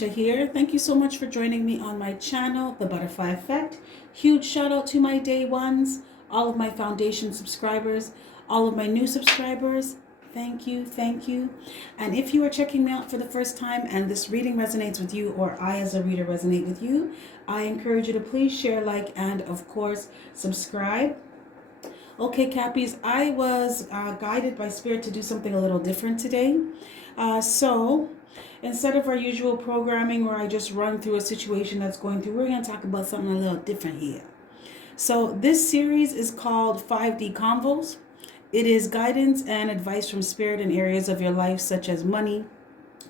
Alicia here. Thank you so much for joining me on my channel, The Butterfly Effect. Huge shout out to my day ones, all of my foundation subscribers, all of my new subscribers. Thank you, thank you. And if you are checking me out for the first time and this reading resonates with you, or I as a reader resonate with you, I encourage you to please share, like, and of course, subscribe. Okay, Cappies, I was guided by Spirit to do something a little different today. So instead of our usual programming where I just run through a situation that's going through, we're going to talk about something a little different here. So this series is called 5D Convos. It is guidance and advice from Spirit in areas of your life such as money,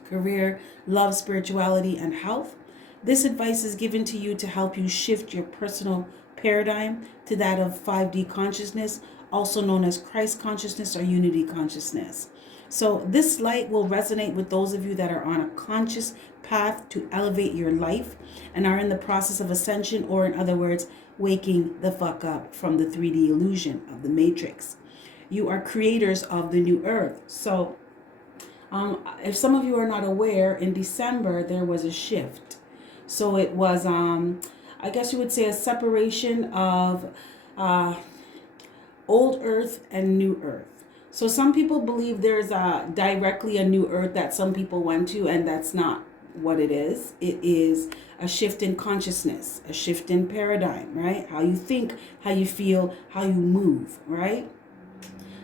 career, love, spirituality, and health. This advice is given to you to help you shift your personal paradigm to that of 5D consciousness, also known as Christ consciousness or unity consciousness. So this light will resonate with those of you that are on a conscious path to elevate your life and are in the process of ascension, or in other words, waking the fuck up from the 3D illusion of the matrix. You are creators of the new earth. So if some of you are not aware, in December there was a shift. So it was, I guess you would say, a separation of old earth and new earth. So some people believe there's directly a new earth that some people went to, and that's not what it is. It is a shift in consciousness, a shift in paradigm, right? How you think, how you feel, how you move, right?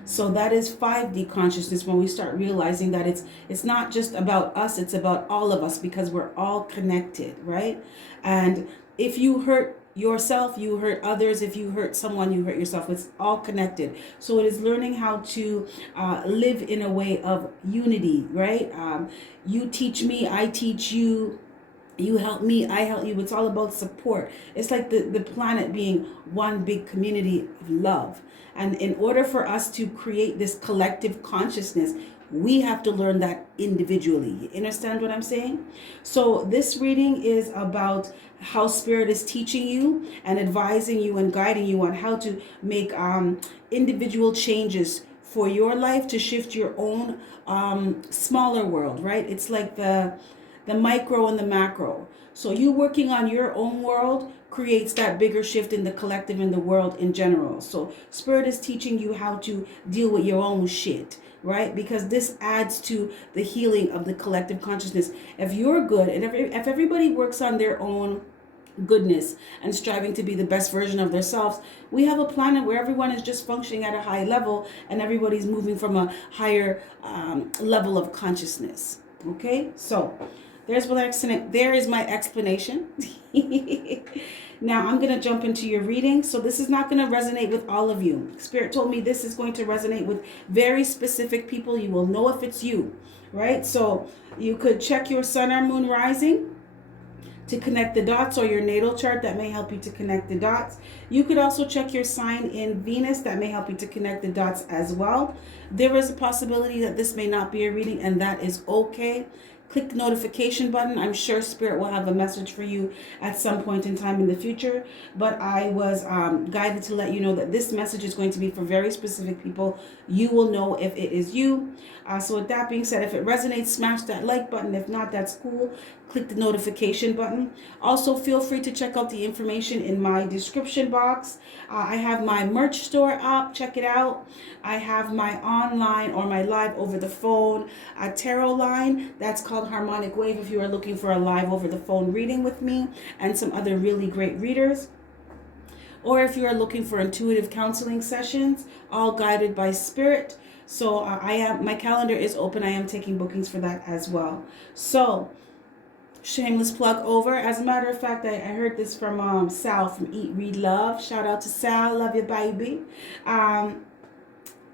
So that is 5D consciousness, when we start realizing that it's not just about us, it's about all of us, because we're all connected, right? And if you hurt yourself, you hurt others. If you hurt someone, you hurt yourself. It's all connected. So it is learning how to live in a way of unity, right? You teach me, I teach you. You help me, I help you. It's all about support. It's like the planet being one big community of love. And in order for us to create this collective consciousness, we have to learn that individually. You understand what I'm saying? So this reading is about how Spirit is teaching you and advising you and guiding you on how to make individual changes for your life to shift your own smaller world, right? It's like the micro and the macro. So you working on your own world creates that bigger shift in the collective, in the world in general. So Spirit is teaching you how to deal with your own shit, right? Because this adds to the healing of the collective consciousness. If you're good, and if everybody works on their own goodness and striving to be the best version of themselves, we have a planet where everyone is just functioning at a high level and everybody's moving from a higher level of consciousness. Okay, so there is my explanation. Now I'm going to jump into your reading. So this is not going to resonate with all of you. Spirit told me this is going to resonate with very specific people. You will know if it's you, right? So you could check your sun or moon rising to connect the dots, or your natal chart that may help you to connect the dots. You could also check your sign in Venus that may help you to connect the dots as well. There is a possibility that this may not be a reading, and that is okay. Click the notification button. I'm sure Spirit will have a message for you at some point in time in the future. But I was guided to let you know that this message is going to be for very specific people. You will know if it is you. So with that being said, if it resonates, smash that like button. If not, that's cool. Click the notification button. Also, feel free to check out the information in my description box. I have my merch store up. Check it out. I have my online or my live over the phone tarot line. That's called Harmonic Wave if you are looking for a live over the phone reading with me and some other really great readers. Or if you are looking for intuitive counseling sessions, all guided by Spirit. So my calendar is open. I am taking bookings for that as well. So shameless plug over. As a matter of fact, I heard this from Sal from Eat, Read, Love. Shout out to Sal. Love you, baby.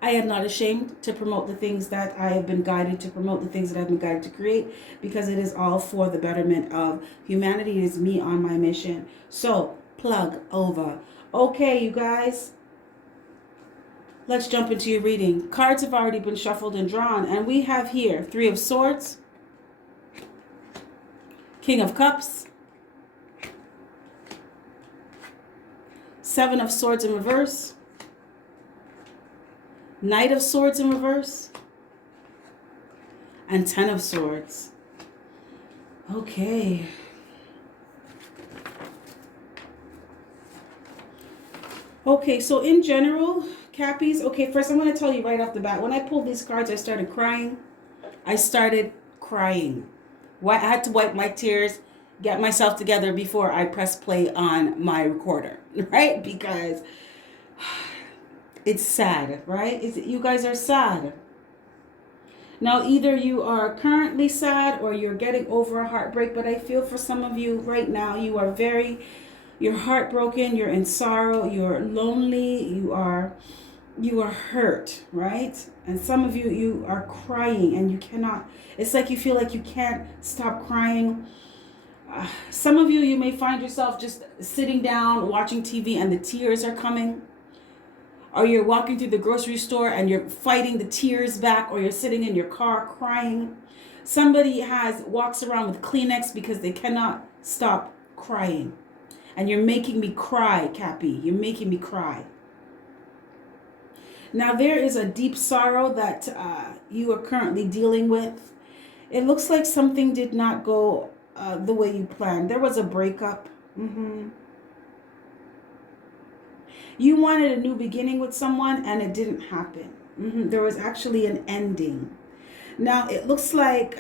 I am not ashamed to promote the things that I have been guided to promote, the things that I've been guided to create, because it is all for the betterment of humanity. It is me on my mission. So, plug over. Okay, you guys. Let's jump into your reading. Cards have already been shuffled and drawn, and we have here 3 of Swords, King of Cups, 7 of Swords in reverse, Knight of Swords in reverse, and 10 of Swords. Okay. Okay, so in general, Cappies, okay, first I'm going to tell you right off the bat, when I pulled these cards, I started crying. I started crying. I had to wipe my tears, get myself together before I press play on my recorder, right? Because it's sad, right? You guys are sad. Now, either you are currently sad or you're getting over a heartbreak, but I feel for some of you right now, you're heartbroken, you're in sorrow, you're lonely, you are hurt, right? And some of you are crying and you cannot, it's like you feel like you can't stop crying. Some of you may find yourself just sitting down watching TV and the tears are coming. Or you're walking through the grocery store and you're fighting the tears back, or you're sitting in your car crying. Somebody walks around with Kleenex because they cannot stop crying. And you're making me cry, Cappy. You're making me cry. Now, there is a deep sorrow that you are currently dealing with. It looks like something did not go the way you planned. There was a breakup. You wanted a new beginning with someone and it didn't happen. There was actually an ending. Now, it looks like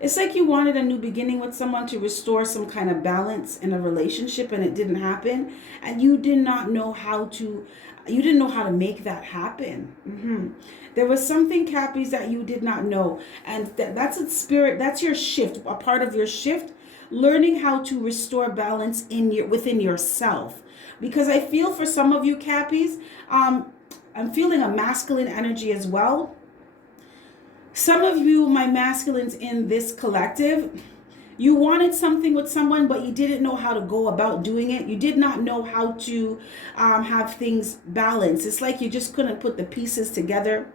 it's like you wanted a new beginning with someone to restore some kind of balance in a relationship and it didn't happen. And you did not know how to, make that happen. There was something, Cappies, that you did not know. And that's a spirit, that's your shift, a part of your shift, learning how to restore balance within yourself. Because I feel for some of you, Cappies, I'm feeling a masculine energy as well. Some of you, my masculines in this collective, you wanted something with someone, but you didn't know how to go about doing it. You did not know how to have things balanced. It's like you just couldn't put the pieces together.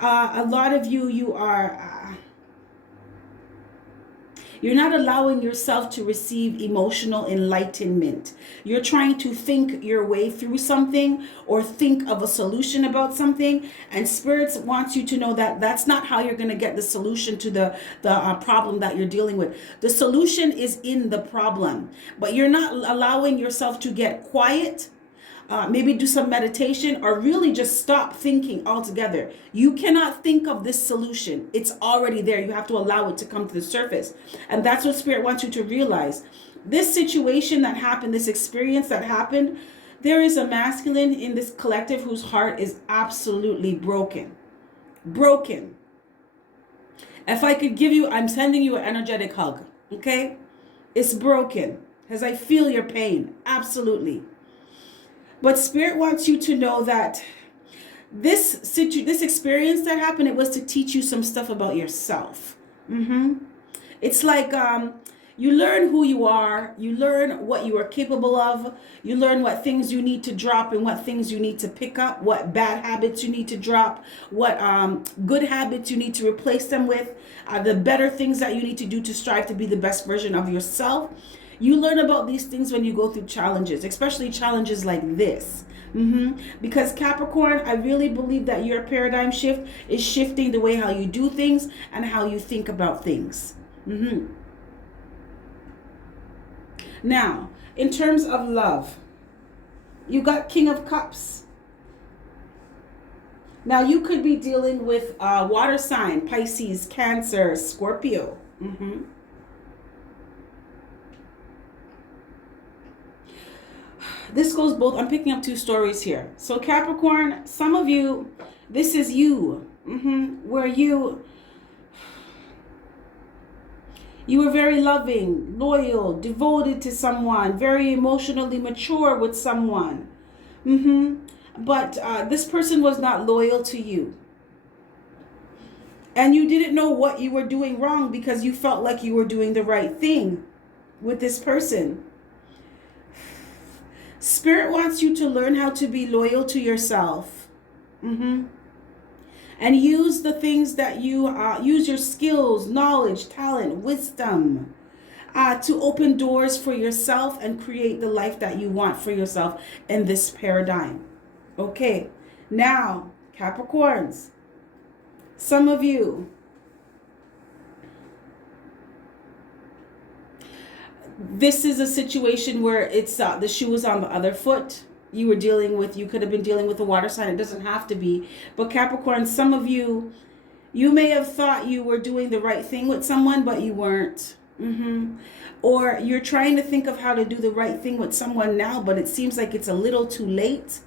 A lot of you are... You're not allowing yourself to receive emotional enlightenment. You're trying to think your way through something or think of a solution about something. And Spirits wants you to know that that's not how you're going to get the solution to the problem that you're dealing with. The solution is in the problem. But you're not allowing yourself to get quiet. Maybe do some meditation or really just stop thinking altogether. You cannot think of this solution. It's already there. You have to allow it to come to the surface. And that's what Spirit wants you to realize. This situation that happened, this experience that happened, there is a masculine in this collective whose heart is absolutely broken. Broken. If I could give you, I'm sending you an energetic hug. Okay? It's broken. As I feel your pain. Absolutely. But Spirit wants you to know that this experience that happened, it was to teach you some stuff about yourself. It's like you learn who you are. You learn what you are capable of. You learn what things you need to drop and what things you need to pick up, what bad habits you need to drop, what good habits you need to replace them with, the better things that you need to do to strive to be the best version of yourself. You learn about these things when you go through challenges, especially challenges like this. Because Capricorn, I really believe that your paradigm shift is shifting the way how you do things and how you think about things. Now, in terms of love, you got King of Cups. Now, you could be dealing with water sign, Pisces, Cancer, Scorpio. This goes both, I'm picking up two stories here. So Capricorn, some of you, this is you, where you were very loving, loyal, devoted to someone, very emotionally mature with someone. But this person was not loyal to you. And you didn't know what you were doing wrong because you felt like you were doing the right thing with this person. Spirit wants you to learn how to be loyal to yourself. And use the things that you, use your skills, knowledge, talent, wisdom to open doors for yourself and create the life that you want for yourself in this paradigm. Okay, now, Capricorns, Some of you, this is a situation where it's the shoe is on the other foot. You could have been dealing with a water sign. It doesn't have to be. But Capricorn, some of you, you may have thought you were doing the right thing with someone, but you weren't. Or you're trying to think of how to do the right thing with someone now, but it seems like it's a little too late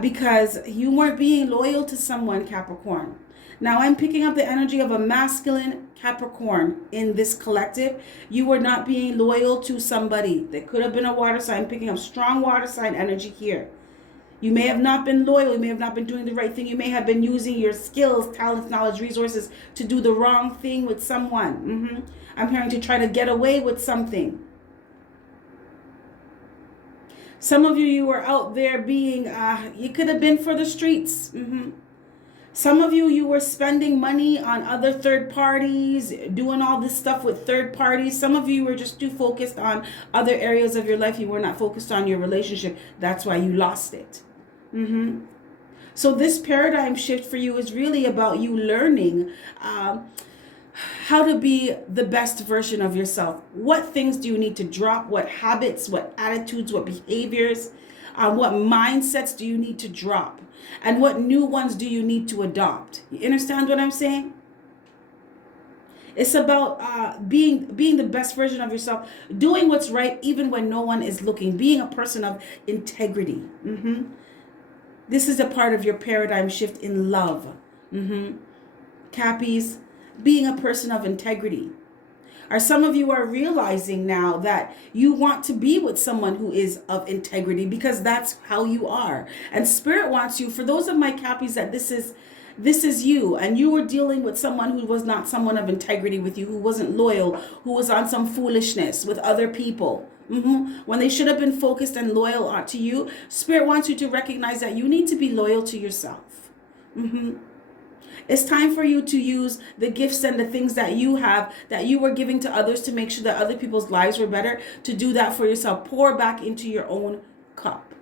because you weren't being loyal to someone, Capricorn. Now I'm picking up the energy of a masculine Capricorn in this collective. You were not being loyal to somebody. There could have been a water sign. I'm picking up strong water sign energy here. You may have not been loyal. You may have not been doing the right thing. You may have been using your skills, talents, knowledge, resources to do the wrong thing with someone. I'm hearing to try to get away with something. Some of you, you were out there being, you could have been for the streets. Some of you, you were spending money on other third parties, doing all this stuff with third parties. Some of you were just too focused on other areas of your life. You were not focused on your relationship. That's why you lost it. So this paradigm shift for you is really about you learning how to be the best version of yourself. What things do you need to drop? What habits, what attitudes, what behaviors, what mindsets do you need to drop? And what new ones do you need to adopt? You understand what I'm saying? It's about being the best version of yourself, doing what's right even when no one is looking, being a person of integrity. This is a part of your paradigm shift in love. Cappies, being a person of integrity. Or some of you are realizing now that you want to be with someone who is of integrity because that's how you are. And Spirit wants you, for those of my Cappies, that this is you, and you were dealing with someone who was not someone of integrity with you, who wasn't loyal, who was on some foolishness with other people. When they should have been focused and loyal to you, Spirit wants you to recognize that you need to be loyal to yourself. It's time for you to use the gifts and the things that you have, that you were giving to others to make sure that other people's lives were better, to do that for yourself. Pour back into your own cup.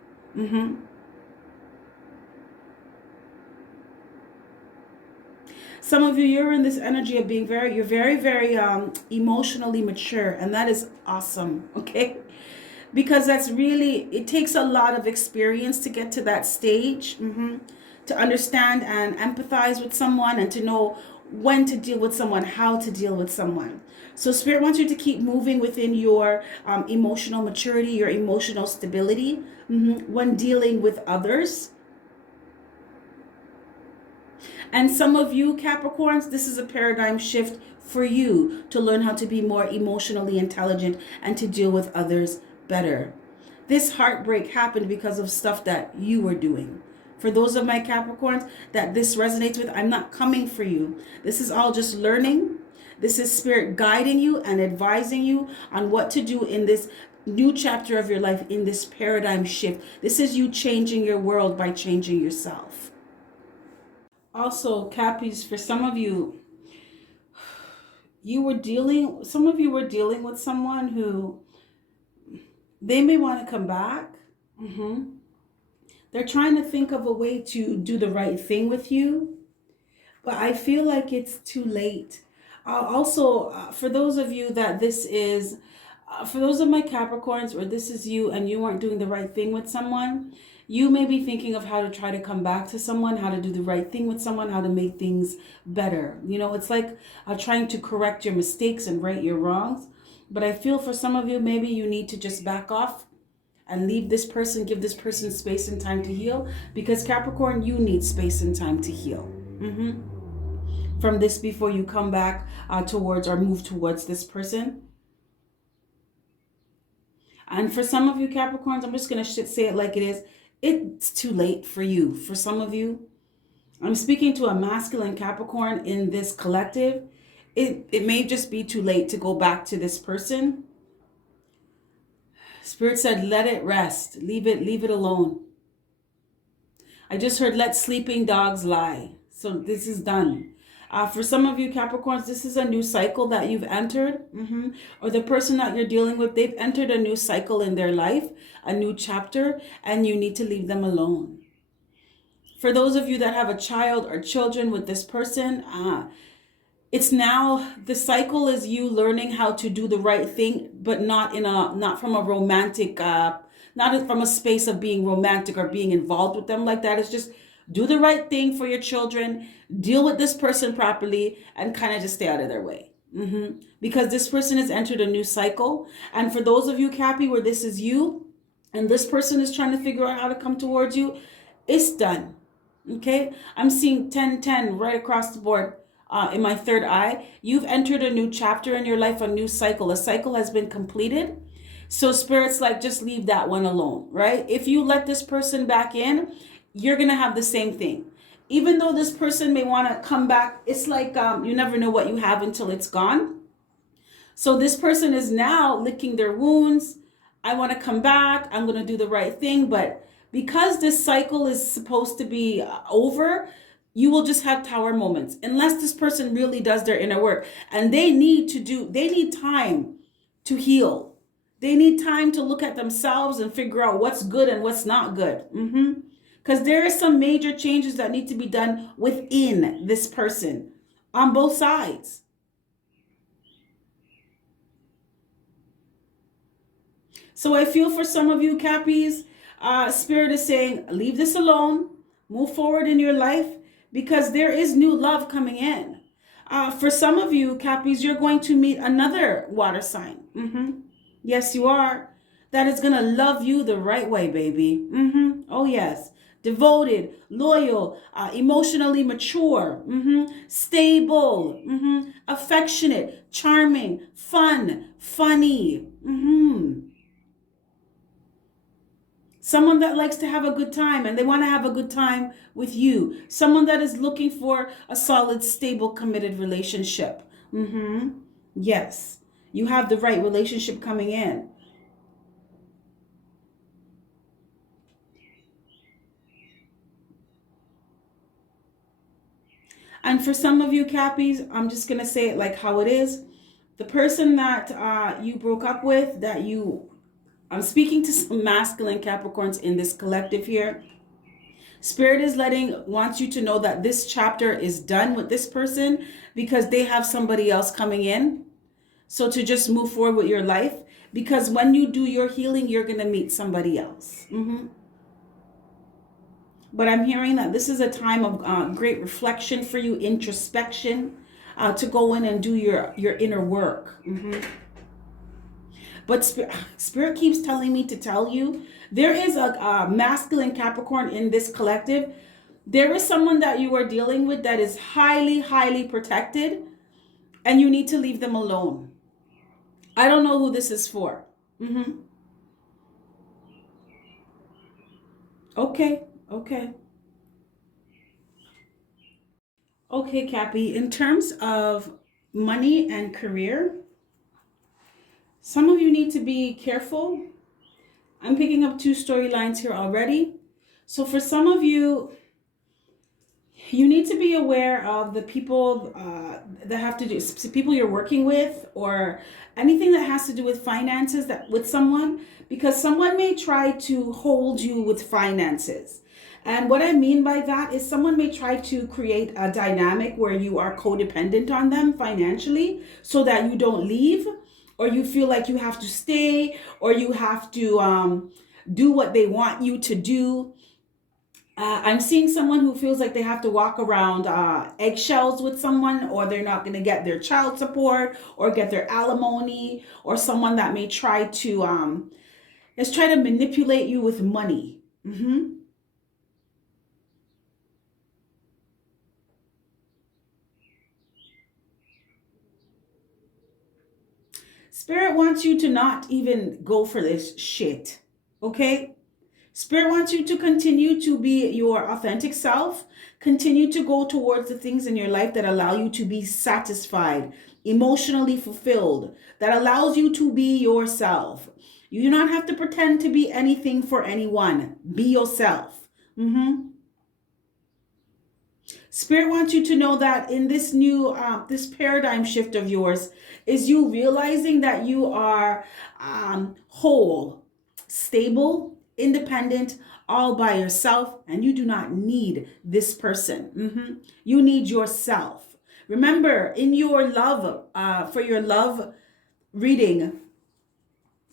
Some of you, you're in this energy of being you're very emotionally mature, and that is awesome, okay? Because that's really, it takes a lot of experience to get to that stage. To understand and empathize with someone, and to know when to deal with someone, how to deal with someone. So Spirit wants you to keep moving within your emotional maturity, your emotional stability when dealing with others. And some of you Capricorns, this is a paradigm shift for you to learn how to be more emotionally intelligent and to deal with others better. This heartbreak happened because of stuff that you were doing. For those of my Capricorns that this resonates with, I'm not coming for you. This is all just learning. This is Spirit guiding you and advising you on what to do in this new chapter of your life, in this paradigm shift. This is you changing your world by changing yourself. Also, Cappies, for some of you, some of you were dealing with someone who, they may want to come back. They're trying to think of a way to do the right thing with you, but I feel like it's too late. Also, for those of you that this is, for those of my Capricorns, or this is you and you weren't doing the right thing with someone, you may be thinking of how to try to come back to someone, how to do the right thing with someone, how to make things better. It's like trying to correct your mistakes and right your wrongs. But I feel for some of you, maybe you need to just back off and leave this person, give this person space and time to heal. Because Capricorn, you need space and time to heal from this before you come back towards or move towards this person. And for some of you Capricorns, I'm just going to say it like it is. It's too late for you. For some of you, I'm speaking to a masculine Capricorn in this collective. It may just be too late to go back to this person. Spirit said, let it rest. Leave it alone. I just heard, let sleeping dogs lie. So this is done. For some of you Capricorns, this is a new cycle that you've entered. Or the person that you're dealing with, they've entered a new cycle in their life, a new chapter, and you need to leave them alone. For those of you that have a child or children with this person, it's now the cycle is you learning how to do the right thing, but not from a romantic, not from a space of being romantic or being involved with them like that. It's just do the right thing for your children, deal with this person properly, and kind of just stay out of their way. Because this person has entered a new cycle. And for those of you, Cappy, where this is you, and this person is trying to figure out how to come towards you, it's done. Okay? I'm seeing 10-10 right across the board. In my third eye, you've entered a new chapter in your life, a new cycle. A cycle has been completed. So Spirit's like, just leave that one alone, right? If you let this person back in, you're going to have the same thing. Even though this person may want to come back, it's like you never know what you have until it's gone. So this person is now licking their wounds. I want to come back. I'm going to do the right thing. But because this cycle is supposed to be over, you will just have tower moments unless this person really does their inner work. And they need time to heal. They need time to look at themselves and figure out what's good and what's not good. Because there are some major changes that need to be done within this person on both sides. So I feel for some of you, Cappies, Spirit is saying, leave this alone, move forward in your life, because there is new love coming in. For some of you, Cappies, you're going to meet another water sign. Yes, you are. That is going to love you the right way, baby. Oh, yes. Devoted, loyal, emotionally mature, stable, affectionate, charming, fun, funny. Someone that likes to have a good time and they want to have a good time with you. Someone that is looking for a solid, stable, committed relationship. Yes, you have the right relationship coming in. And for some of you, Cappies, I'm just going to say it like how it is. The person that you broke up with, I'm speaking to some masculine Capricorns in this collective here. Spirit is wants you to know that this chapter is done with this person because they have somebody else coming in. So to just move forward with your life, because when you do your healing, you're going to meet somebody else. But I'm hearing that this is a time of great reflection for you, introspection, to go in and do your inner work. But Spirit keeps telling me to tell you, there is a masculine Capricorn in this collective. There is someone that you are dealing with that is highly, highly protected, and you need to leave them alone. I don't know who this is for. Okay. Okay, Cappy. In terms of money and career, some of you need to be careful. I'm picking up 2 storylines here already. So for some of you, you need to be aware of the people that have to do, people you're working with, or anything that has to do with finances with someone, because someone may try to hold you with finances. And what I mean by that is someone may try to create a dynamic where you are codependent on them financially so that you don't leave, or you feel like you have to stay, or you have to do what they want you to do. I'm seeing someone who feels like they have to walk around eggshells with someone, or they're not going to get their child support or get their alimony, or someone that may try to manipulate you with money. Spirit wants you to not even go for this shit, okay? Spirit wants you to continue to be your authentic self, continue to go towards the things in your life that allow you to be satisfied, emotionally fulfilled, that allows you to be yourself. You do not have to pretend to be anything for anyone. Be yourself. Spirit wants you to know that in this new, this paradigm shift of yours is you realizing that you are whole, stable, independent, all by yourself, and you do not need this person. You need yourself. Remember, in your love, for your love reading,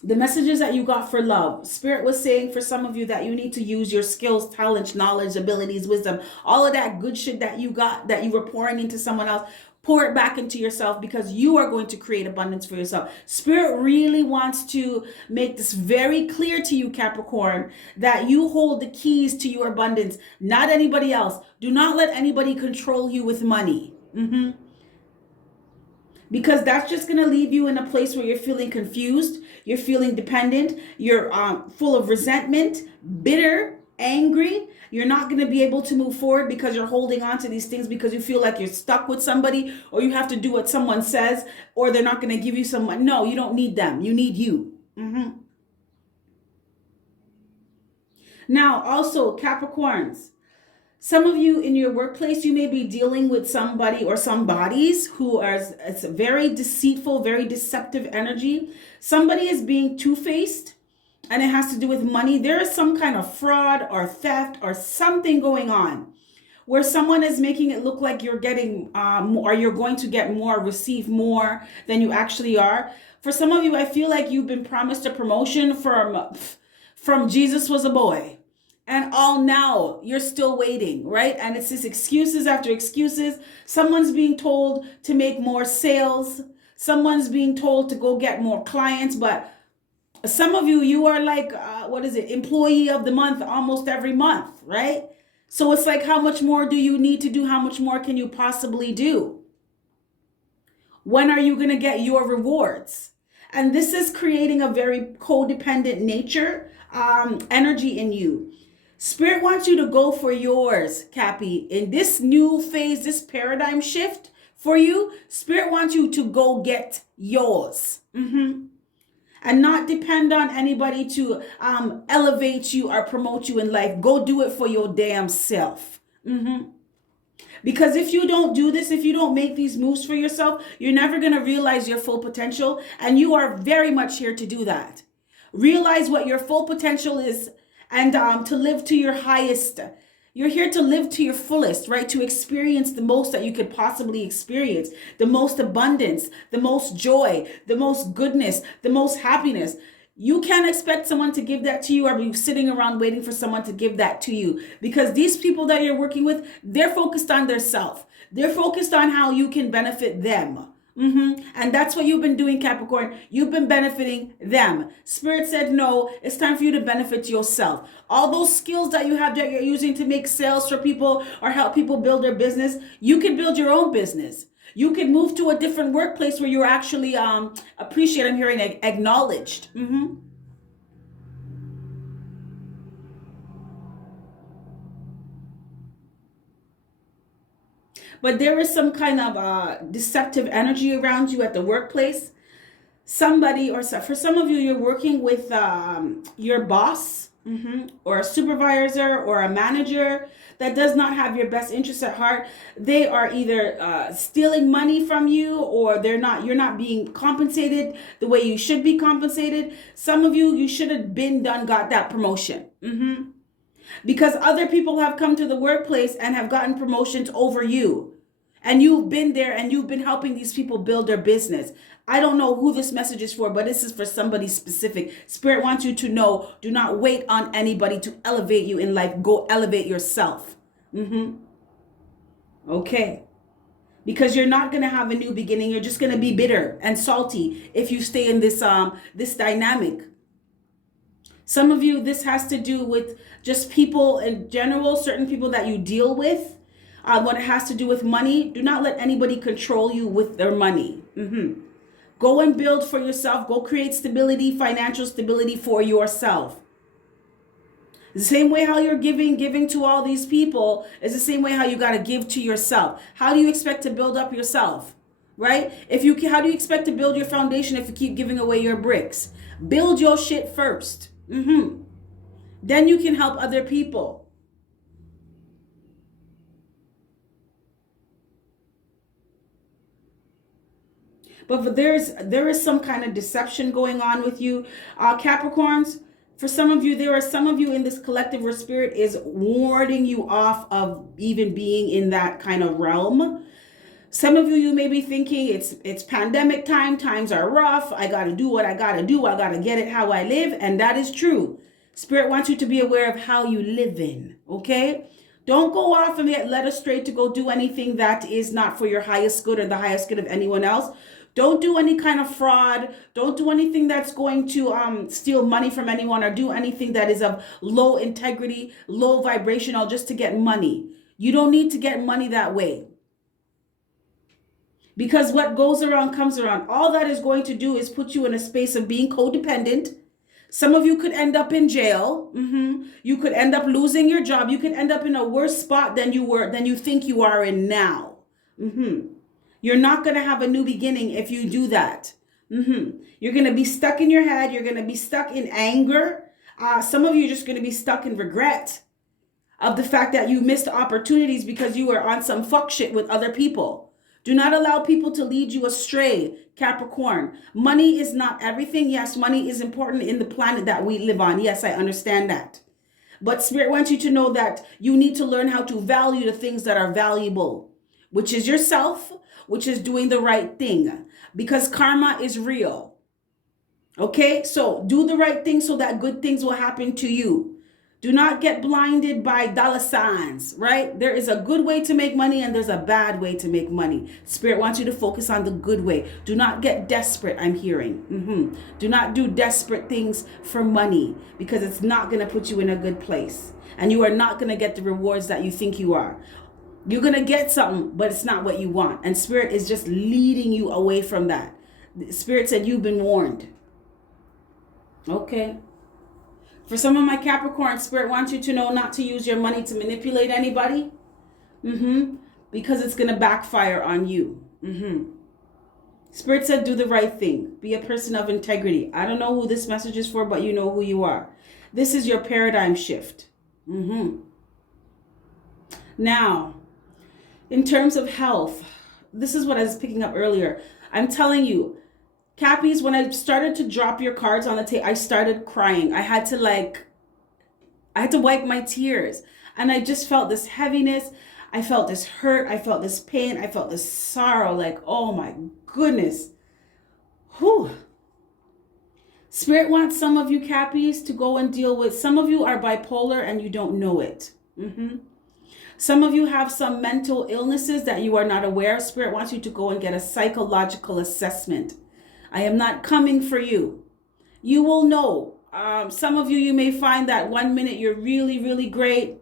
the messages that you got for love, Spirit was saying for some of you that you need to use your skills, talents, knowledge, abilities, wisdom, all of that good shit that you got, that you were pouring into someone else. Pour it back into yourself, because you are going to create abundance for yourself. Spirit really wants to make this very clear to you, Capricorn, that you hold the keys to your abundance, not anybody else. Do not let anybody control you with money. Because that's just going to leave you in a place where you're feeling confused, you're feeling dependent, you're full of resentment, bitter, angry. You're not going to be able to move forward because you're holding on to these things because you feel like you're stuck with somebody, or you have to do what someone says, or they're not going to give you some money. No, you don't need them. You need you. Now, also, Capricorns, some of you in your workplace, you may be dealing with somebody or some bodies who are, it's a very deceitful, very deceptive energy. Somebody is being two-faced, and it has to do with money. There is some kind of fraud or theft or something going on where someone is making it look like you're getting more, or you're going to get more, receive more than you actually are. For some of you, I feel like you've been promised a promotion from Jesus was a boy. And all now you're still waiting, right? And it's just excuses after excuses. Someone's being told to make more sales. Someone's being told to go get more clients. But some of you, you are like, employee of the month almost every month, right? So it's like, how much more do you need to do? How much more can you possibly do? When are you going to get your rewards? And this is creating a very codependent nature, energy in you. Spirit wants you to go for yours, Cappy. In this new phase, this paradigm shift for you, Spirit wants you to go get yours. And not depend on anybody to elevate you or promote you in life. Go do it for your damn self. Because if you don't do this, if you don't make these moves for yourself, you're never going to realize your full potential. And you are very much here to do that. Realize what your full potential is, and to live to your highest. You're here to live to your fullest, right? To experience the most that you could possibly experience, the most abundance, the most joy, the most goodness, the most happiness. You can't expect someone to give that to you, or be sitting around waiting for someone to give that to you, because these people that you're working with, they're focused on their self. They're focused on how you can benefit them. And that's what you've been doing, Capricorn. You've been benefiting them. Spirit said, no, it's time for you to benefit yourself. All those skills that you have that you're using to make sales for people or help people build their business, you can build your own business. You can move to a different workplace where you're actually appreciated, I'm hearing, acknowledged. But there is some kind of deceptive energy around you at the workplace. Somebody, or for some of you, you're working with your boss, or a supervisor or a manager that does not have your best interests at heart. They are either stealing money from you, or you're not being compensated the way you should be compensated. Some of you, you should have got that promotion. Because other people have come to the workplace and have gotten promotions over you. And you've been there and you've been helping these people build their business. I don't know who this message is for, but this is for somebody specific. Spirit wants you to know, do not wait on anybody to elevate you in life. Go elevate yourself. Okay. Because you're not going to have a new beginning. You're just going to be bitter and salty if you stay in this dynamic. Some of you, this has to do with just people in general, certain people that you deal with. When it has to do with money, do not let anybody control you with their money. Go and build for yourself. Go create stability, financial stability for yourself. The same way how you're giving to all these people is the same way how you got to give to yourself. How do you expect to build up yourself? Right? How do you expect to build your foundation if you keep giving away your bricks? Build your shit first. Then you can help other people. But there is some kind of deception going on with you, Capricorns. For some of you, there are some of you in this collective where spirit is warding you off of even being in that kind of realm. Some of you, you may be thinking it's pandemic time, times are rough, I got to do what I got to do, I got to get it how I live, and that is true. Spirit wants you to be aware of how you live in, okay? Don't go off and get led astray to go do anything that is not for your highest good or the highest good of anyone else. Don't do any kind of fraud. Don't do anything that's going to steal money from anyone or do anything that is of low integrity, low vibrational just to get money. You don't need to get money that way. Because what goes around comes around. All that is going to do is put you in a space of being codependent. Some of you could end up in jail. You could end up losing your job. You could end up in a worse spot than you think you are in now. You're not going to have a new beginning if you do that. You're going to be stuck in your head. You're going to be stuck in anger. Some of you are just going to be stuck in regret of the fact that you missed opportunities because you were on some fuck shit with other people. Do not allow people to lead you astray, Capricorn. Money is not everything. Yes, money is important in the planet that we live on. Yes, I understand that. But Spirit wants you to know that you need to learn how to value the things that are valuable, which is yourself, which is doing the right thing, because karma is real. Okay, so do the right thing so that good things will happen to you. Do not get blinded by dollar signs, right? There is a good way to make money and there's a bad way to make money. Spirit wants you to focus on the good way. Do not get desperate, I'm hearing. Do not do desperate things for money because it's not going to put you in a good place. And you are not going to get the rewards that you think you are. You're going to get something, but it's not what you want. And Spirit is just leading you away from that. Spirit said you've been warned. Okay. For some of my Capricorn, Spirit wants you to know not to use your money to manipulate anybody. Because it's going to backfire on you. Spirit said do the right thing. Be a person of integrity. I don't know who this message is for, but you know who you are. This is your paradigm shift. Now, in terms of health, this is what I was picking up earlier. I'm telling you, Cappies, when I started to drop your cards on the table, I started crying. I had to wipe my tears. And I just felt this heaviness. I felt this hurt. I felt this pain. I felt this sorrow. Like, oh my goodness. Whew. Spirit wants some of you Cappies to go and deal with. Some of you are bipolar and you don't know it. Some of you have some mental illnesses that you are not aware of. Spirit wants you to go and get a psychological assessment. I am not coming for you. You will know. Some of you, you may find that 1 minute you're really, really great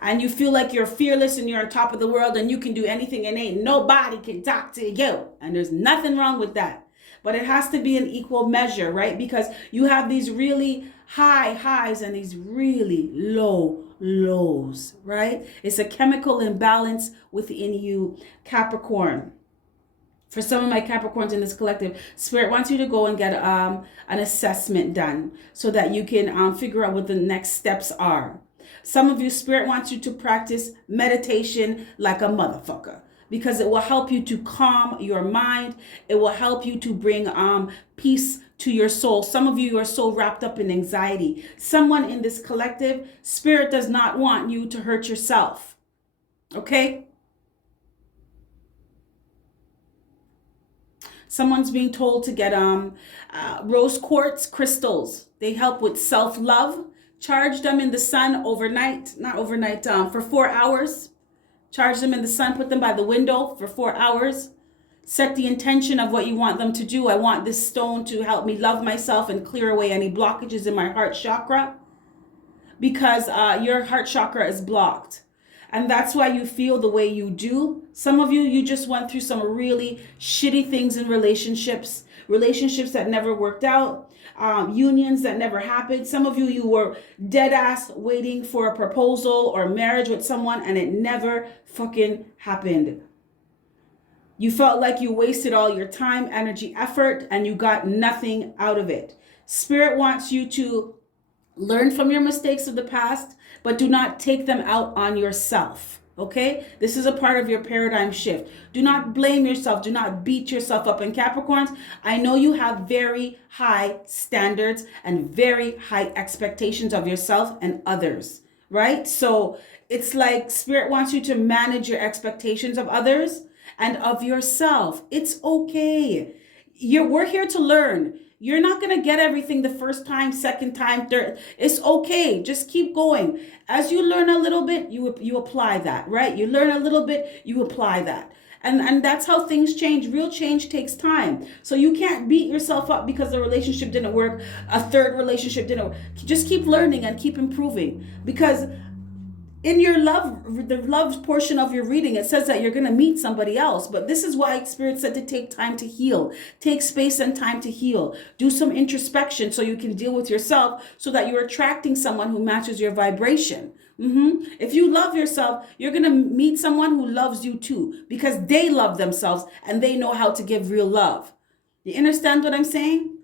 and you feel like you're fearless and you're on top of the world and you can do anything and ain't nobody can talk to you. And there's nothing wrong with that. But it has to be an equal measure, right? Because you have these really high highs and these really low lows, right? It's a chemical imbalance within you, Capricorn. For some of my Capricorns in this collective, Spirit wants you to go and get an assessment done so that you can figure out what the next steps are. Some of you, Spirit wants you to practice meditation like a motherfucker because it will help you to calm your mind. It will help you to bring peace to your soul. Some of you are so wrapped up in anxiety. Someone in this collective, Spirit does not want you to hurt yourself. Okay? Someone's being told to get rose quartz crystals. They help with self-love. Charge them in the sun overnight, not overnight, for 4 hours. Charge them in the sun, put them by the window for 4 hours. Set the intention of what you want them to do. I want this stone to help me love myself and clear away any blockages in my heart chakra because your heart chakra is blocked. And that's why you feel the way you do. Some of you, you just went through some really shitty things in relationships that never worked out, unions that never happened. Some of you, you were dead ass waiting for a proposal or marriage with someone and it never fucking happened. You felt like you wasted all your time, energy, effort, and you got nothing out of it. Spirit wants you to learn from your mistakes of the past, but do not take them out on yourself. Okay? This is a part of your paradigm shift. Do not blame yourself. Do not beat yourself up. And Capricorns, I know you have very high standards and very high expectations of yourself and others, right? So it's like Spirit wants you to manage your expectations of others and of yourself. It's okay. We're here to learn. You're not going to get everything the first time, second time, third. It's okay. Just keep going. As you learn a little bit, you apply that, right? You learn a little bit, you apply that. And that's how things change. Real change takes time. So you can't beat yourself up because the relationship didn't work, a third relationship didn't work. Just keep learning and keep improving. Because in your the love portion of your reading, it says that you're going to meet somebody else. But this is why Spirit said to take time to heal. Take space and time to heal. Do some introspection so you can deal with yourself so that you're attracting someone who matches your vibration. If you love yourself, you're going to meet someone who loves you too, because they love themselves and they know how to give real love. You understand what I'm saying?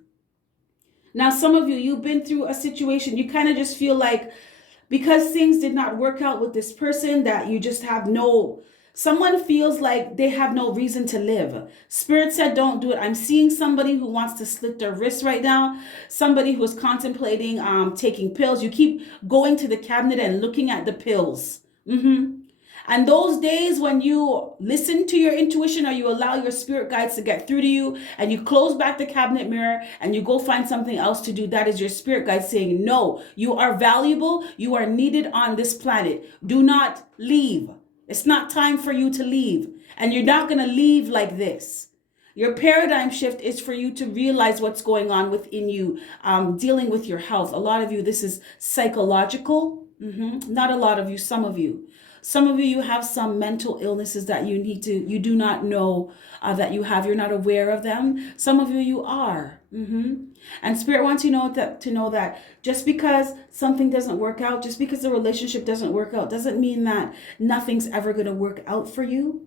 Now, some of you, you've been through a situation, you kind of just feel like, because things did not work out with this person, that you just have someone feels like they have no reason to live. Spirit said, don't do it. I'm seeing somebody who wants to slit their wrists right now. Somebody who's contemplating taking pills. You keep going to the cabinet and looking at the pills. And those days when you listen to your intuition or you allow your spirit guides to get through to you and you close back the cabinet mirror and you go find something else to do, that is your spirit guide saying, no, you are valuable. You are needed on this planet. Do not leave. It's not time for you to leave. And you're not going to leave like this. Your paradigm shift is for you to realize what's going on within you, dealing with your health. A lot of you, this is psychological. Not a lot of you, some of you. Some of you have some mental illnesses that you do not know that you have. You're not aware of them. Some of you are. And Spirit wants you to know that just because something doesn't work out, just because the relationship doesn't work out, doesn't mean that nothing's ever going to work out for you.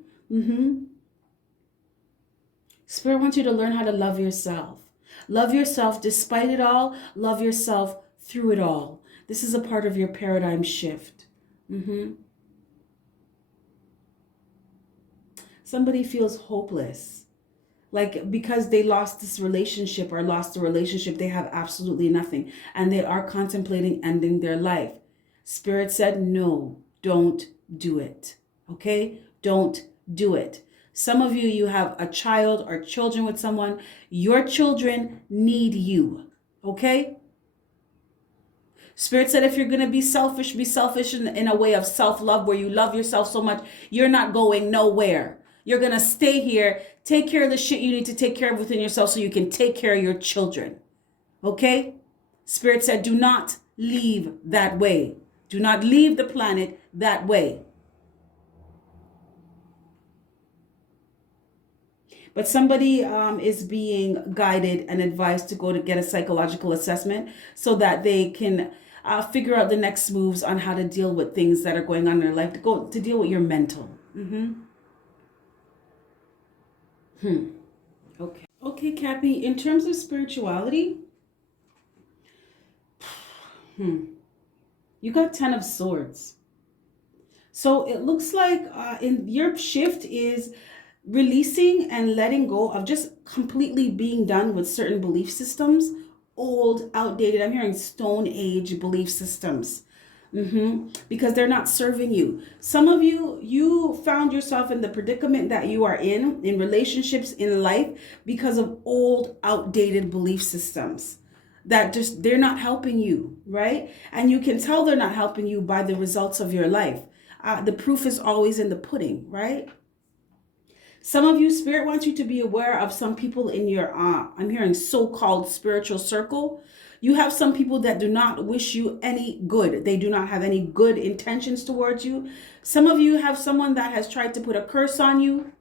Spirit wants you to learn how to love yourself. Love yourself despite it all. Love yourself through it all. This is a part of your paradigm shift. Somebody feels hopeless, like because they lost this relationship or lost the relationship, they have absolutely nothing and they are contemplating ending their life. Spirit said, no, don't do it. Okay? Don't do it. Some of you have a child or children with someone. Your children need you. Okay? Spirit said, if you're going to be selfish in a way of self-love where you love yourself so much, you're not going nowhere. You're going to stay here, take care of the shit you need to take care of within yourself so you can take care of your children. Okay? Spirit said, do not leave that way. Do not leave the planet that way. But somebody is being guided and advised to go to get a psychological assessment so that they can figure out the next moves on how to deal with things that are going on in their life, to deal with your mental. Okay, Cappy, in terms of spirituality, you got 10 of Swords. So it looks like in your shift is releasing and letting go of just completely being done with certain belief systems, old, outdated. I'm hearing Stone Age belief systems. Because they're not serving you. Some of you found yourself in the predicament that you are in relationships, in life, because of old, outdated belief systems that just, they're not helping you, right? And you can tell they're not helping you by the results of your life. The proof is always in the pudding, right? Some of you, Spirit wants you to be aware of some people in your, I'm hearing so-called spiritual circle. You have some people that do not wish you any good. They do not have any good intentions towards you. Some of you have someone that has tried to put a curse on you.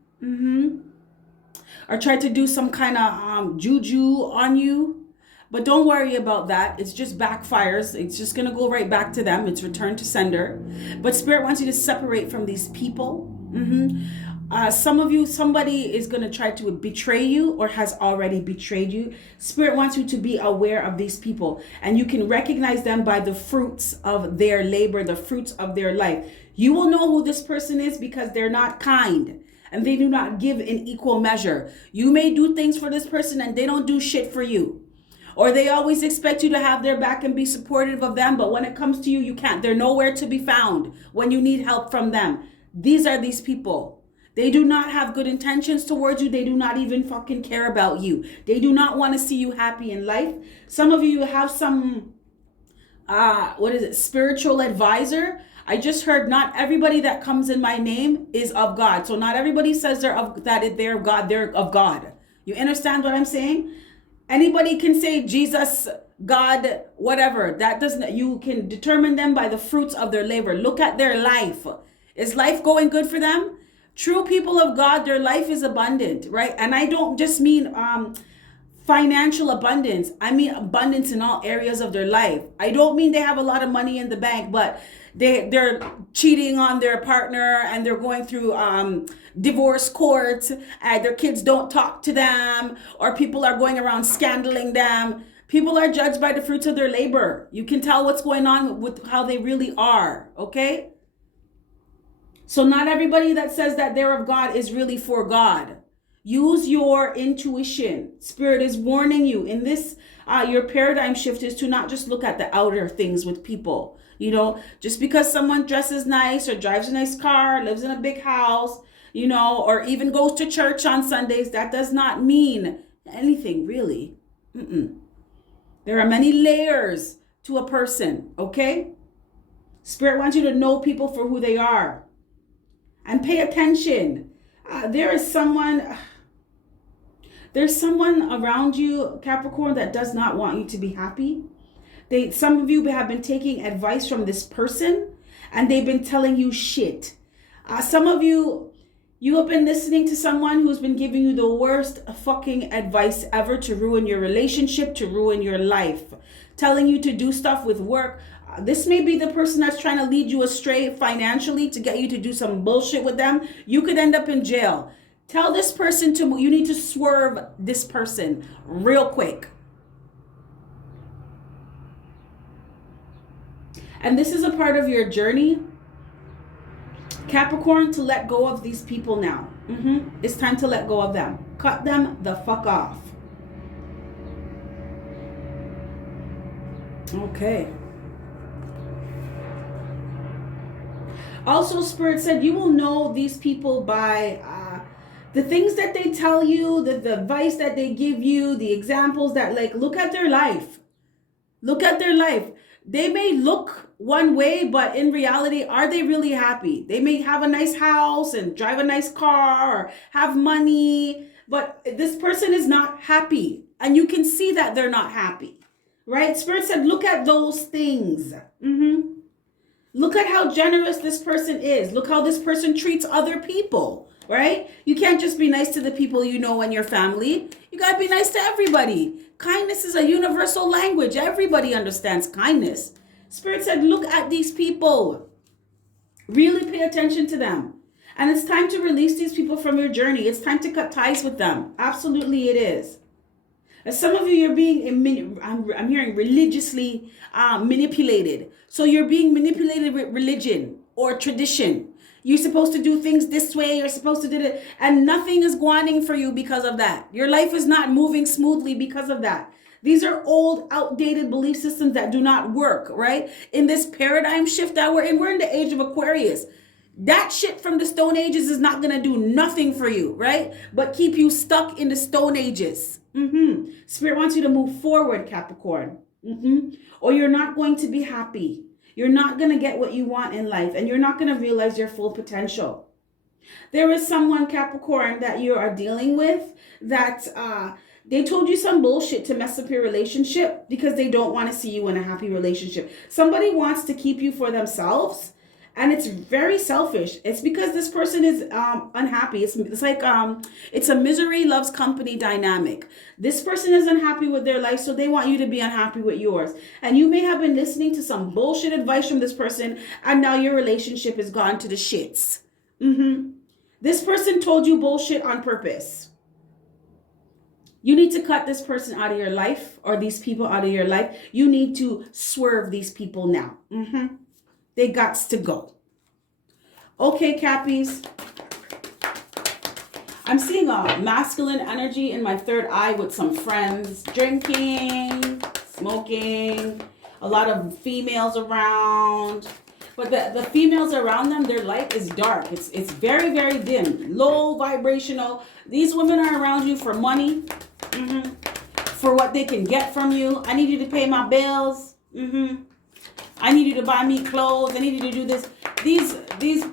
Or tried to do some kind of juju on you. But don't worry about that. It's just backfires. It's just going to go right back to them. It's return to sender. But Spirit wants you to separate from these people. Some of you, somebody is going to try to betray you or has already betrayed you. Spirit wants you to be aware of these people, and you can recognize them by the fruits of their labor, the fruits of their life. You will know who this person is because they're not kind and they do not give in equal measure. You may do things for this person and they don't do shit for you. Or they always expect you to have their back and be supportive of them, but when it comes to you, you can't. They're nowhere to be found when you need help from them. These are these people. They do not have good intentions towards you. They do not even fucking care about you. They do not want to see you happy in life. Some of you have some, spiritual advisor. I just heard not everybody that comes in my name is of God. So not everybody says they're of God, they're of God. You understand what I'm saying? Anybody can say Jesus, God, whatever. That doesn't, you can determine them by the fruits of their labor. Look at their life. Is life going good for them? True people of God, their life is abundant, right? And I don't just mean financial abundance. I mean abundance in all areas of their life. I don't mean they have a lot of money in the bank, but they're cheating on their partner and they're going through divorce courts and their kids don't talk to them, or people are going around scandaling them. People are judged by the fruits of their labor. You can tell what's going on with how they really are, okay? So not everybody that says that they're of God is really for God. Use your intuition. Spirit is warning you in this, your paradigm shift is to not just look at the outer things with people. You know, just because someone dresses nice or drives a nice car, lives in a big house, you know, or even goes to church on Sundays, that does not mean anything really. There are many layers to a person, okay? Spirit wants you to know people for who they are. And pay attention. There's someone around you, Capricorn, that does not want you to be happy. Some of you have been taking advice from this person and they've been telling you shit. Some of you have been listening to someone who's been giving you the worst fucking advice ever to ruin your relationship, to ruin your life, telling you to do stuff with work. This may be the person that's trying to lead you astray financially to get you to do some bullshit with them. You could end up in jail. Tell this person you need to swerve this person real quick. And this is a part of your journey, Capricorn, to let go of these people now. It's time to let go of them. Cut them the fuck off. Okay. Also, Spirit said you will know these people by the things that they tell you, the advice that they give you, the examples that, like, look at their life. Look at their life. They may look one way, but in reality, are they really happy? They may have a nice house and drive a nice car or have money, but this person is not happy. And you can see that they're not happy, right? Spirit said, look at those things. Look at how generous this person is. Look how this person treats other people, right? You can't just be nice to the people you know and your family. You got to be nice to everybody. Kindness is a universal language. Everybody understands kindness. Spirit said, look at these people. Really pay attention to them. And it's time to release these people from your journey. It's time to cut ties with them. Absolutely it is. As some of you, you're being, I'm hearing religiously manipulated. So you're being manipulated with religion or tradition. You're supposed to do things this way. You're supposed to do it. And nothing is going for you because of that. Your life is not moving smoothly because of that. These are old, outdated belief systems that do not work, right? In this paradigm shift that we're in the age of Aquarius. That shit from the Stone Ages is not going to do nothing for you, right? But keep you stuck in the Stone Ages. Spirit wants you to move forward, Capricorn. Or you're not going to be happy. You're not going to get what you want in life, and you're not going to realize your full potential. There is someone, Capricorn, that you are dealing with that they told you some bullshit to mess up your relationship because they don't want to see you in a happy relationship. Somebody wants to keep you for themselves, and it's very selfish. It's because this person is unhappy. It's like it's a misery loves company dynamic. This person is unhappy with their life, so they want you to be unhappy with yours. And you may have been listening to some bullshit advice from this person, and now your relationship has gone to the shits. This person told you bullshit on purpose. You need to cut this person out of your life, or these people out of your life. You need to swerve these people now. They gots to go. Okay, Cappies. I'm seeing a masculine energy in my third eye with some friends drinking, smoking, a lot of females around. But the females around them, their light is dark. It's very, very dim, low vibrational. These women are around you for money, for what they can get from you. I need you to pay my bills. I need you to buy me clothes. I need you to do this. These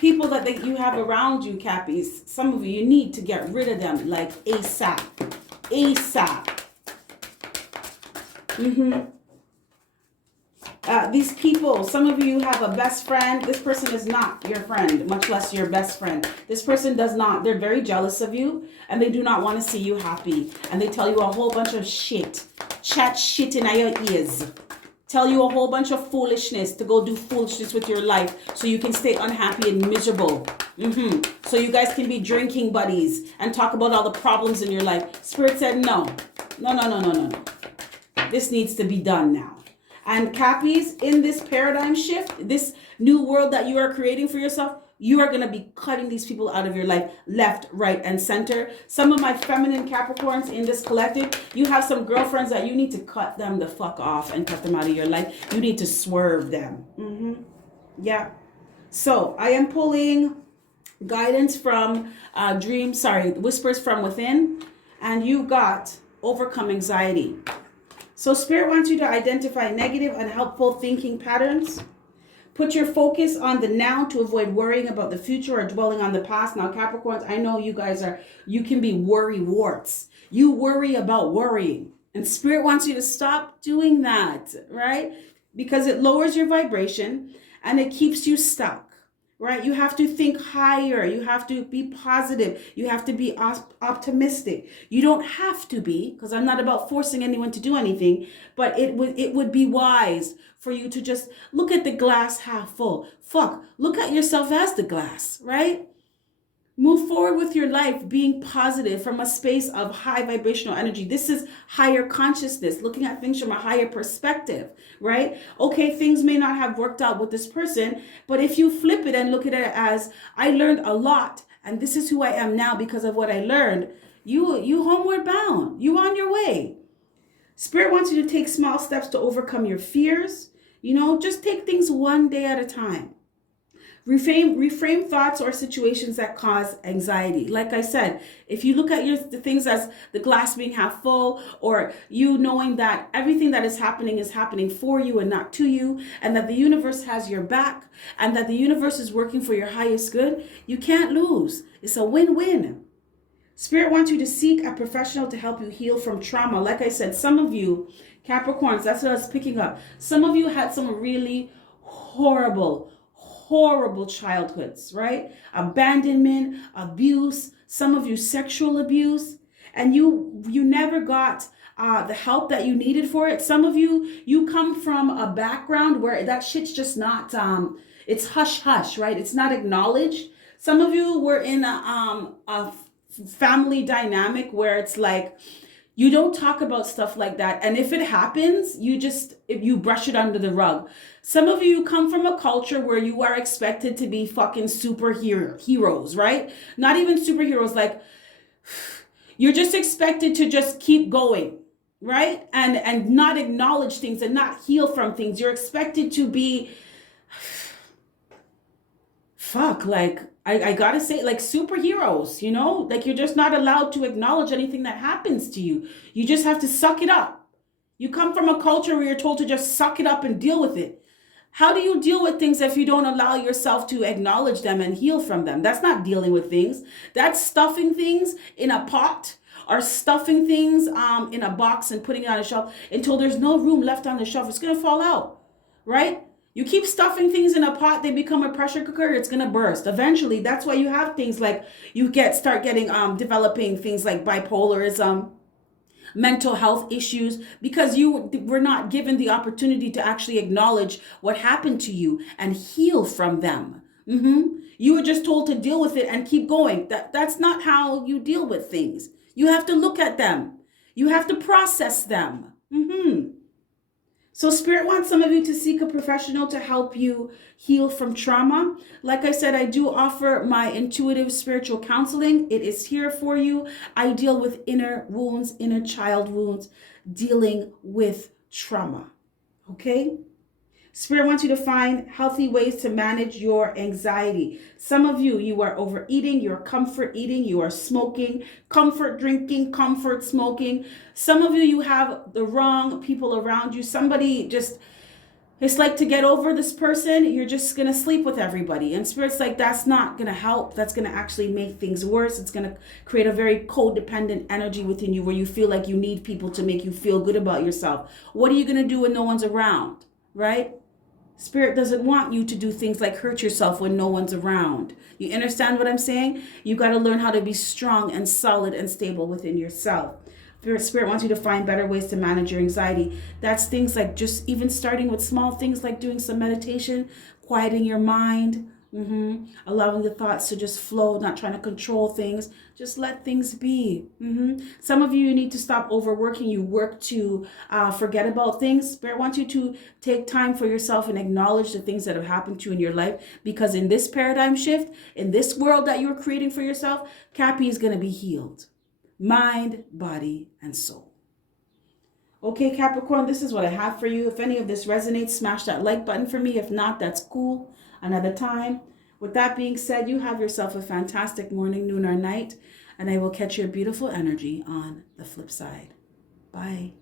people that you have around you, Cappies, some of you need to get rid of them like ASAP. ASAP. These people, some of you have a best friend. This person is not your friend, much less your best friend. This person does not, they're very jealous of you and they do not want to see you happy. And they tell you a whole bunch of shit. Chat shit in your ears. Tell you a whole bunch of foolishness to go do foolishness with your life so you can stay unhappy and miserable. So you guys can be drinking buddies and talk about all the problems in your life. Spirit said no. No. This needs to be done now. And Cappies, in this paradigm shift, this new world that you are creating for yourself, you are going to be cutting these people out of your life left, right, and center. Some of my feminine Capricorns in this collective, you have some girlfriends that you need to cut them the fuck off and cut them out of your life. You need to swerve them. Yeah. So I am pulling guidance from whispers from within. And you got overcome anxiety. So Spirit wants you to identify negative, unhelpful thinking patterns. Put your focus on the now to avoid worrying about the future or dwelling on the past. Now, Capricorns, I know you can be worry warts. You worry about worrying. And Spirit wants you to stop doing that, right? Because it lowers your vibration and it keeps you stuck, right? You have to think higher. You have to be positive. You have to be optimistic. You don't have to be, because I'm not about forcing anyone to do anything, but it would be wise for you to just look at the glass half full. Look at yourself as the glass, right? Move forward with your life being positive from a space of high vibrational energy. This is higher consciousness, looking at things from a higher perspective, right? Okay, things may not have worked out with this person, but if you flip it and look at it as, I learned a lot, and this is who I am now because of what I learned, you homeward bound. You on your way. Spirit wants you to take small steps to overcome your fears. Just take things one day at a time. Reframe thoughts or situations that cause anxiety. Like I said, if you look at the things as the glass being half full, or you knowing that everything that is happening for you and not to you, and that the universe has your back, and that the universe is working for your highest good, you can't lose. It's a win-win. Spirit wants you to seek a professional to help you heal from trauma. Like I said, some of you, Capricorns, that's what I was picking up. Some of you had some really horrible childhoods, right? Abandonment, abuse, some of you sexual abuse, and you never got the help that you needed for it. Some of you come from a background where that shit's just not, it's hush, right? It's not acknowledged. Some of you were in a family dynamic where it's like, you don't talk about stuff like that. And if it happens, if you brush it under the rug. Some of you come from a culture where you are expected to be fucking heroes, right? Not even superheroes. Like, you're just expected to just keep going, right? And not acknowledge things and not heal from things. You're expected to be, I gotta say, like superheroes, like you're just not allowed to acknowledge anything that happens to you. You just have to suck it up. You come from a culture where you're told to just suck it up and deal with it. How do you deal with things if you don't allow yourself to acknowledge them and heal from them? That's not dealing with things. That's stuffing things in a pot or stuffing things in a box and putting it on a shelf until there's no room left on the shelf. It's going to fall out, right? You keep stuffing things in a pot, they become a pressure cooker, it's going to burst. Eventually, that's why you have things like developing things like bipolarism, mental health issues, because you were not given the opportunity to actually acknowledge what happened to you and heal from them. You were just told to deal with it and keep going. That's not how you deal with things. You have to look at them. You have to process them. So Spirit wants some of you to seek a professional to help you heal from trauma. Like I said, I do offer my intuitive spiritual counseling. It is here for you. I deal with inner wounds, inner child wounds, dealing with trauma. Okay? Spirit wants you to find healthy ways to manage your anxiety. Some of you, you are overeating, you're comfort eating, you are smoking, comfort drinking, comfort smoking. Some of you, you have the wrong people around you. Somebody just, it's like to get over this person, you're just going to sleep with everybody. And Spirit's like, that's not going to help. That's going to actually make things worse. It's going to create a very codependent energy within you where you feel like you need people to make you feel good about yourself. What are you going to do when no one's around, right? Spirit doesn't want you to do things like hurt yourself when no one's around. You understand what I'm saying? You got to learn how to be strong and solid and stable within yourself. Spirit wants you to find better ways to manage your anxiety. That's things like just even starting with small things like doing some meditation, quieting your mind, allowing the thoughts to just flow, not trying to control things. Just let things be. Some of you need to stop overworking. You work to forget about things. Spirit wants you to take time for yourself and acknowledge the things that have happened to you in your life. Because in this paradigm shift, in this world that you're creating for yourself, Cappy is going to be healed. Mind, body, and soul. Okay, Capricorn, this is what I have for you. If any of this resonates, smash that like button for me. If not, that's cool. Another time. With that being said, you have yourself a fantastic morning, noon, or night, and I will catch your beautiful energy on the flip side. Bye.